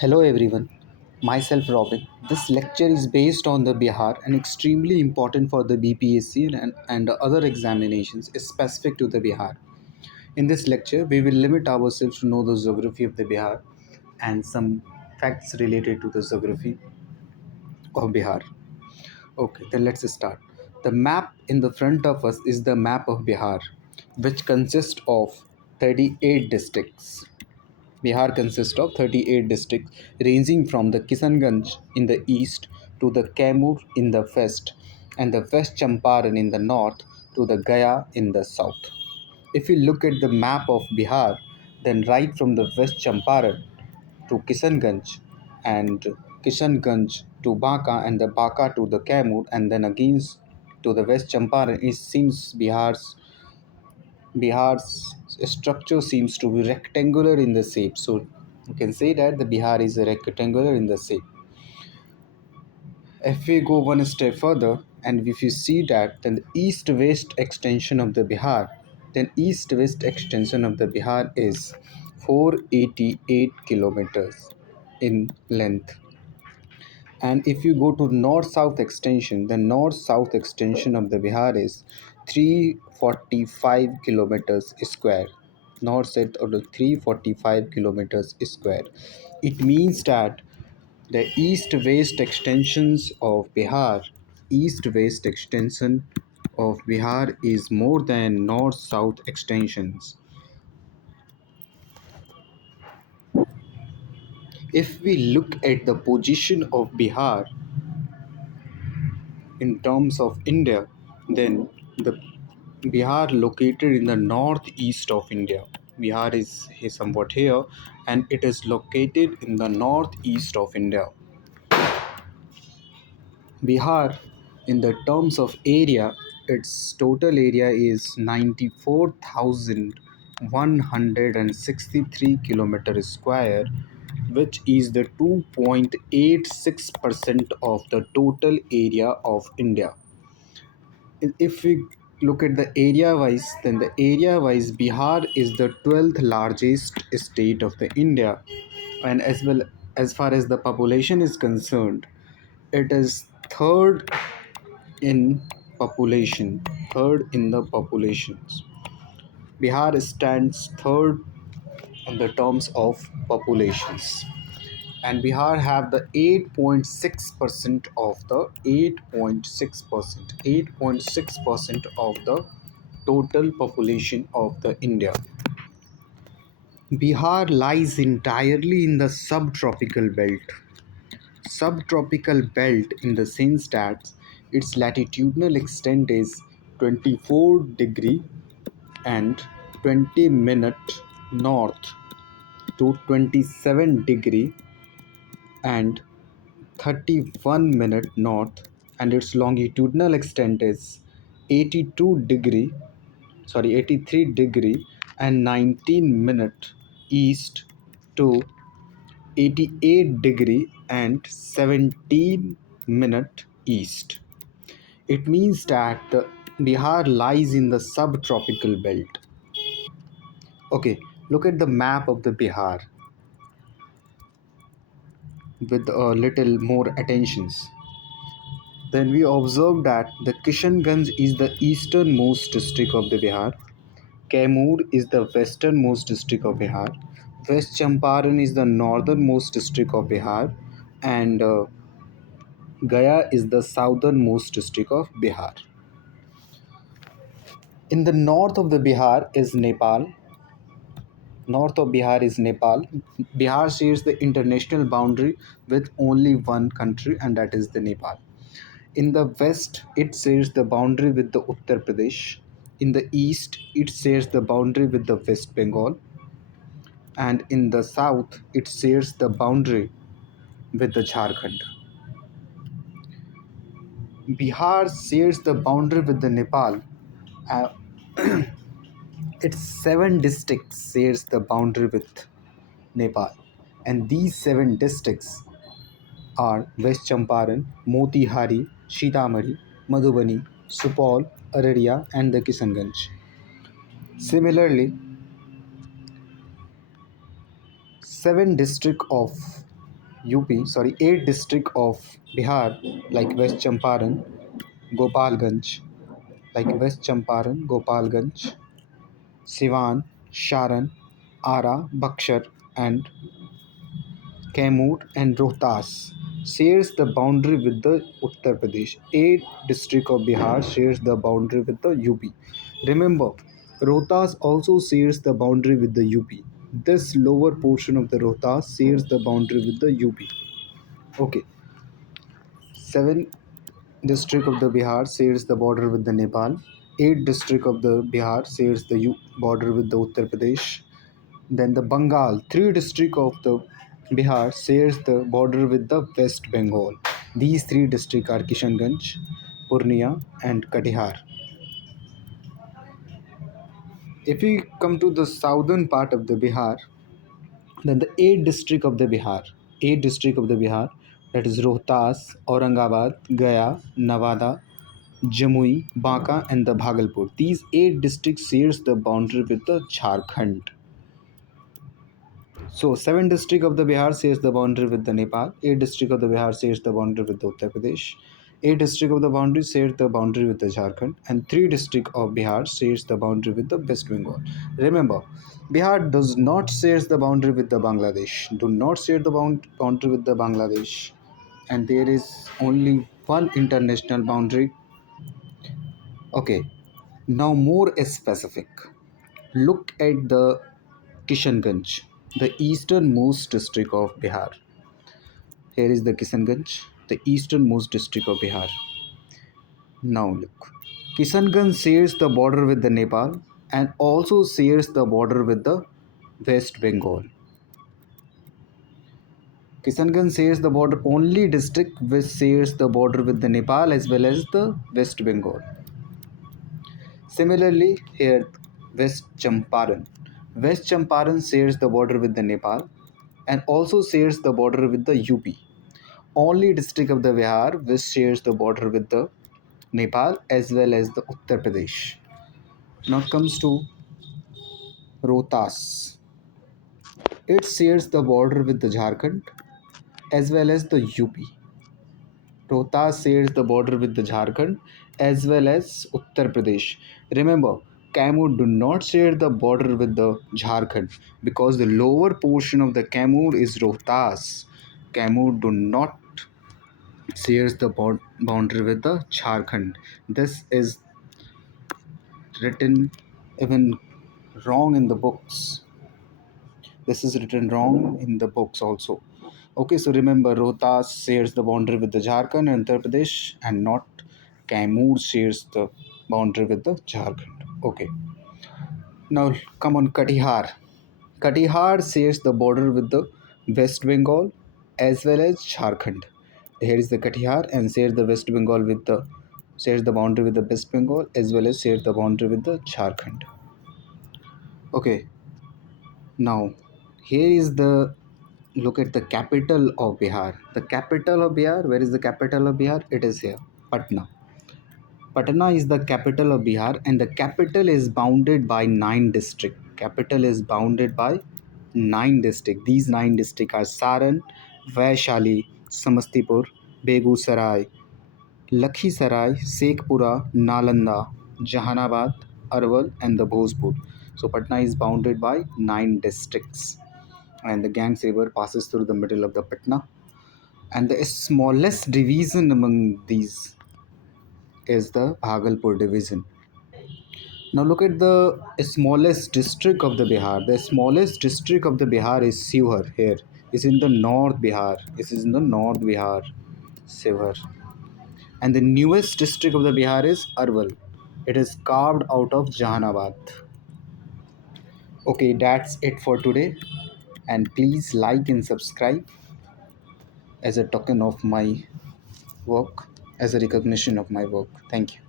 Hello everyone, myself Robin. This lecture is based on the Bihar and extremely important for the BPSC and other examinations specific to the Bihar. In this lecture, we will limit ourselves to know the geography of the Bihar and some facts related to the geography of Bihar. Okay, then let's start. The map in the front of us is the map of Bihar, which consists of 38 districts. Bihar consists of 38 districts ranging from the Kishanganj in the east to the Kaimur in the west and the West Champaran in the north to the Gaya in the south. If we look at the map of Bihar, then right from the West Champaran to Kishanganj and Kishanganj to Baka and the Baka to the Kaimur and then again to the West Champaran, it seems Bihar's structure seems to be rectangular in the shape. So you can say that the Bihar is a rectangular in the shape. If we go one step further and if you see that then the east-west extension of the Bihar, then east-west extension of the Bihar is 488 kilometers in length. And if you go to north-south extension, the north-south extension of the Bihar is 345 kilometers square. North-south of the 345 kilometers square. It means that the east-west extensions of Bihar, east-west extension of Bihar is more than north-south extensions. If we look at the position of Bihar in terms of India, then the Bihar located in the northeast of India. Bihar is somewhat here and it is located in the northeast of India. Bihar, in the terms of area, its total area is 94,163 kilometers square, which is the 2.86% of the total area of India. If we look at the area wise, then the area wise, Bihar is the 12th largest state of the India, and as well as far as the population is concerned, it is in population, third in the populations. Bihar stands third in the terms of populations. And Bihar have the 8.6% of the 8.6% of the total population of the India. Bihar lies entirely in the subtropical belt. Subtropical belt in the sense that its latitudinal extent is 24 degree and 20-minute north to 27 degree and 31-minute north, and its longitudinal extent is 83 degree and 19-minute east to 88 degree and 17-minute east. It means that the Bihar lies in the subtropical belt. Okay, look at the map of the Bihar with a little more attentions. Then we observe that the Kishanganj is the easternmost district of the Bihar, Kaimur is the westernmost district of Bihar, West Champaran is the northernmost district of Bihar, and Gaya is the southernmost district of Bihar. In the north of the Bihar is Nepal. North of Bihar is Nepal. Bihar shares the international boundary with only one country, and that is the Nepal. In the west, it shares the boundary with the Uttar Pradesh. In the east, it shares the boundary with the West Bengal. And in the south, it shares the boundary with the Jharkhand. Bihar shares the boundary with the Nepal. Uh, its 7 districts shares the boundary with Nepal. And these 7 districts are West Champaran, Motihari, Sitamarhi, Madhubani, Supaul, Araria, and the Kishanganj. Similarly, 7 districts of UP, sorry, 8 district of Bihar like West Champaran, Gopalganj, Siwan, Sharan, Ara, Bakshar, and Kaimur and Rohtas shares the boundary with the Uttar Pradesh. 8 district of Bihar shares the boundary with the UP. Remember, Rohtas also shares the boundary with the UP. This lower portion of the Rohtas shares the boundary with the UP. Okay, 7 district of the Bihar shares the border with the Nepal. 8 district of the Bihar shares the border with the Uttar Pradesh. Then the Bengal, 3 district of the Bihar shares the border with the West Bengal. These 3 districts are Kishanganj, Purnia, and Katihar. If we come to the southern part of the Bihar, then the 8 district of the Bihar, 8 district of the Bihar, that is Rohtas, Aurangabad, Gaya, Nawada, Jamui, Banka, and the Bhagalpur. These 8 districts shares the boundary with the Jharkhand. So, 7 district of the Bihar shares the boundary with the Nepal. 8 district of the Bihar shares the boundary with the Uttar Pradesh. 8 district of the boundary shares the boundary with the Jharkhand, and 3 district of Bihar shares the boundary with the West Bengal. Remember, Bihar does not shares the boundary with the Bangladesh. Do not share the boundary with the Bangladesh, and there is only one international boundary. Okay, now more specific. Look at the Kishanganj, the easternmost district of Bihar. Here is the Kishanganj, the easternmost district of Bihar. Now look. Kishanganj shares the border with the Nepal and also shares the border with the West Bengal. Kishanganj shares the border only district which shares the border with the Nepal as well as the West Bengal. Similarly, here West Champaran. West Champaran shares the border with the Nepal and also shares the border with the UP. Only district of the Bihar which shares the border with the Nepal as well as the Uttar Pradesh. Now comes to Rohtas. It shares the border with the Jharkhand as well as the UP. Rohtas shares the border with the Jharkhand as well as Uttar Pradesh. Remember, Kaimur do not share the border with the Jharkhand because the lower portion of the Kaimur is Rohtas. Kaimur do not shares the boundary with the Jharkhand. This is written even wrong in the books. This is written wrong in the books also. Okay, so remember Rohtas shares the boundary with the Jharkhand and Uttar Pradesh and not Kaimur shares the boundary with the Jharkhand. Okay, now come on Katihar. Katihar shares the border with the West Bengal as well as Jharkhand. Here is the Katihar and shares the West Bengal with the shares the boundary with the West Bengal as well as shares the boundary with the Jharkhand. Okay, now here is the look at the capital of Bihar. The capital of Bihar, where is the capital of Bihar? It is here, Patna. Patna is the capital of Bihar and the capital is bounded by 9 districts. Capital is bounded by 9 districts. These 9 districts are Saran, Vaishali, Samastipur, Begusarai, Lakhisarai, Shekhpura, Nalanda, Jahanabad, Arwal, and the Bhojpur. So Patna is bounded by 9 districts, and the Ganges River passes through the middle of the Patna. And the smallest division among these is the Bhagalpur division. Now look at the smallest district of the Bihar. The smallest district of the Bihar is Sivhar. Here is in the North Bihar. This is in the North Bihar, Sivhar. And the newest district of the Bihar is Arwal. It is carved out of Jahanabad. Okay, that's it for today. And please like and subscribe as a token of my work, as a recognition of my work. Thank you.